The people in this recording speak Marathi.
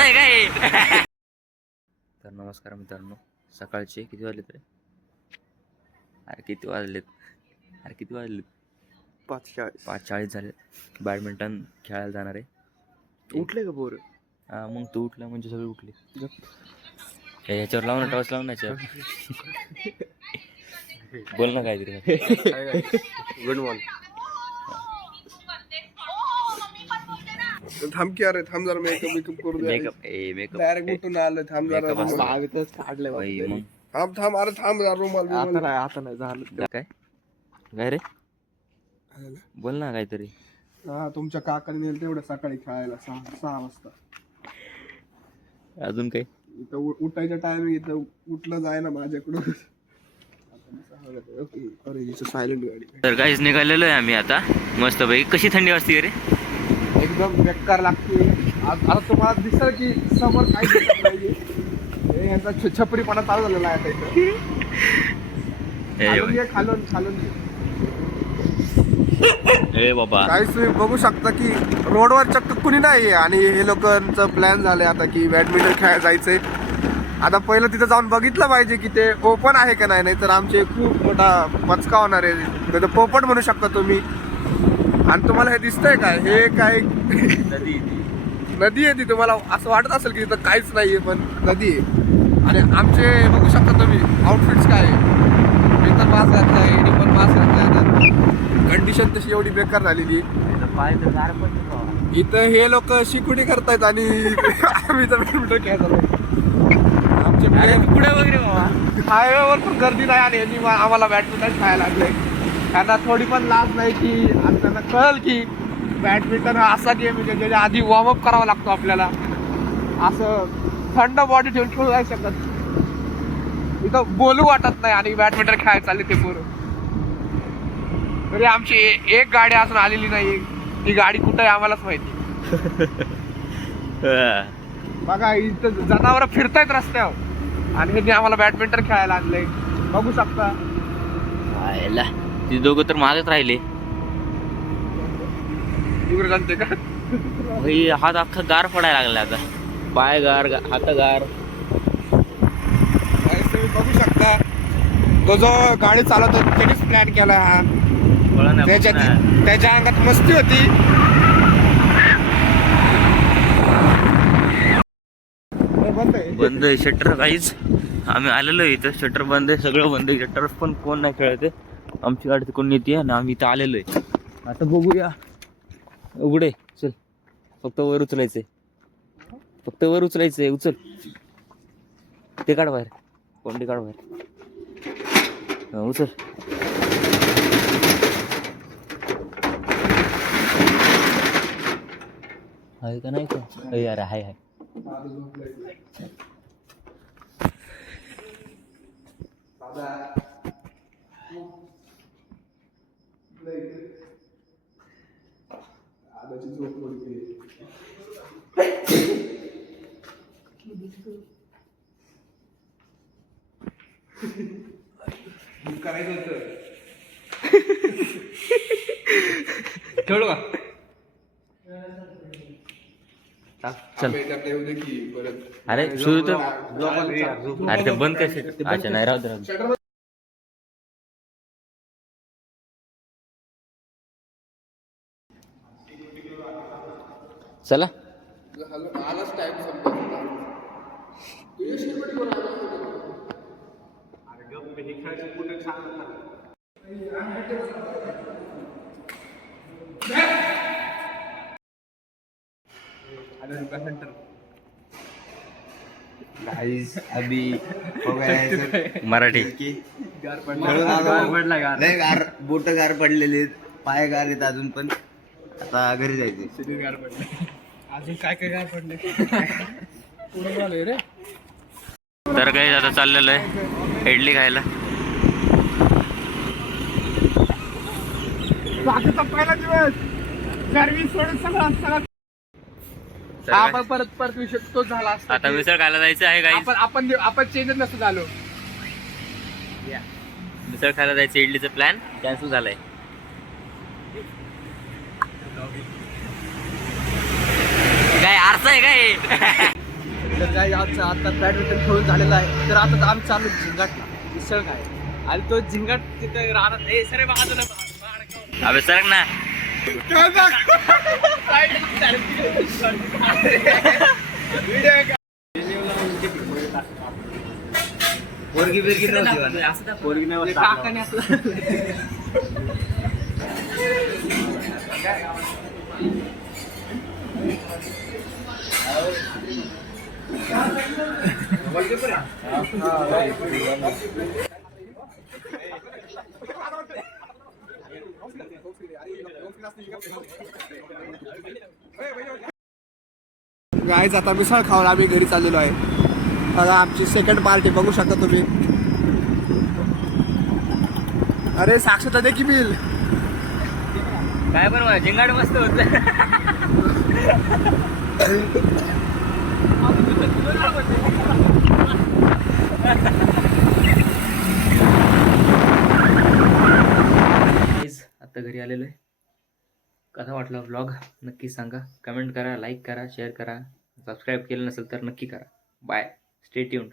आरसा आहे काय? तर नमस्कार मित्रांनो, सकाळचे किती वाजलेत रे? अरे किती वाजलेत? 5:40 झाले. बॅडमिंटन खेळायला जाणार आहे. उठले का पोर? हा मग तू उठला म्हणजे सगळे उठले. ह्याच्यावर लावून टॉस लावून याच्यावर बोल ना काहीतरी. Good morning. थांब की अरे, थांब जरा मेकअप करू दे. मेकअप डायरेक्ट उठून आलं. थांब जरा, Makeup काढलंय. मग थांब अरे, थांब जरा रुमाल. आता नाही झालं. काय रे? बोल ना काहीतरी. हा, तुमच्या काकाने नेलं तेवढं सकाळी खेळायला 6 वाजता. अजून काही इथं उठायच्या टायमिंग इथं उठलं जाय ना माझ्याकडून. सायलेंट गाडी तर काहीच निघालेलो आहे आम्ही आता मस्त पैकी. कशी थंडी वाजते रे? एकदम बेकार लागते. आता तुम्हाला दिसलं की समोर काही दिसत नाहीये. यांचा छपरीपणा चालू झालेला आहे आता इथं. खालून ए बाबा, काहीच तुम्ही बघू शकता की रोडवर चक्क कुणी नाही. आणि हे लोकांचं प्लॅन झालंय आता की बॅडमिंटन खेळायला जायचंय. आता पहिलं तिथं जाऊन बघितलं पाहिजे की ते ओपन आहे का नाही, तर आमचे खूप मोठा पचका होणार आहे. तर पोपट म्हणू शकता तुम्ही. आणि तुम्हाला हे दिसतंय काय? हे काय नदी आहे ती. तुम्हाला असं वाटत असेल की तिथं काहीच नाहीये, पण नदी आहे. आणि आमचे बघू शकता तुम्ही आउटफिट्स काय आहे. मी तर मास्क घातलाय, हिने पण मास्क घातलाय. आता कंडिशन तशी एवढी बेकार झालेली. इथं हे लोक शिकुटी करतायत आणि आम्ही तर बॅडमिंटन खेळायला. आमचे पुढे वगैरे बाबा हायवेवर पण गर्दी नाही आणि यांनी आम्हाला बॅडमिंटन खेळायला लागलंय. त्यांना थोडी पण लाज नाही की, आणि त्यांना कळलं की बॅडमिंटन हा असा गेम आहे ज्याच्या आधी वॉर्मअप करावा लागतो आपल्याला. असं थंड बॉडी ठेवून खेळू नाही शकत. इथं बोलू वाटत नाही आणि बॅडमिंटन खेळायला चालले ते पोरं. तरी आमची एक गाडी अजून आलेली नाही. ती गाडी कुठं आहे आम्हालाच माहिती. बघा इथं जनावर फिरतायत रस्त्यावर आणि हे आम्हाला बॅडमिंटन खेळायला आणलंय. बघू शकता. ती दोघं तर मागच राहिले. जाणते का हात अख्खा गार पडायला लागला आता. पाय गार, हात गार. तुम्ही बघू शकता. तो जो गाडी चालवतो त्यानेच प्लॅन केला हा. त्याच्या अंगात मस्ती होती. बंद आहे शटर. काहीच आम्ही आलेलो आहे इथं. शटर बंद आहे, सगळं बंद आहे. शटर पण कोण नाही खेळते. आमची गाडी तिकडून येते आणि आम्ही इथं आलेलो आहे. आता बघूया. उघडे चल, फक्त वर उचलायचंय. उचल ते काढ बाहेर. कोंडी काढ बाहेर. उचल. आहे का नाही का? यार हाय. करायचं होतं. खेळू का? चल. अरे सुरू तर. अरे ते बंद कसे? अच्छा नाही, राहू दे. चला. अभी हो गया मराठी. नाही गार, बोट गार पडलेले, पाय गार आहेत अजून. पण आता घरी जायचे. अजून काय गार पडले. रे तर काही आता चाललेलं आहे इडली खायला. पहिला दिवस गर्मी सोडून सगळं आपण परत विषय तो झाला असता. आता मिसळ खायला जायचं आहे काही. आपण चेंजच नसतो झालो. मिसळ खायला जायचं, इडलीचा प्लॅन कॅन्सल झालाय. काय आरसा आहे काय? तर काय आमचं आता बॅडमिंटन खेळून झालेलं आहे. तर आता आम्ही चालू झिंगाटला मिसळ काय आणि तो झिंगाट तिथे राहणार हे सरे बाजूला अबे सरक ना. पोरगी बिरगी नव्हती काकाने गाईज आता मिसळ खाऊन आम्ही घरी चाललेलो आहे. आता आमची सेकंड पार्टी बघू शकता तुम्ही. अरे साक्षरता दे की बिल. काय बरं झिंगाट मस्त होत. आता घरी आलेलो आहे. कसा वाटला व्लॉग नक्की सांगा. कमेंट करा, लाईक करा, शेअर करा. सबस्क्राईब केलं नसेल तर नक्की करा. बाय. Stay tuned.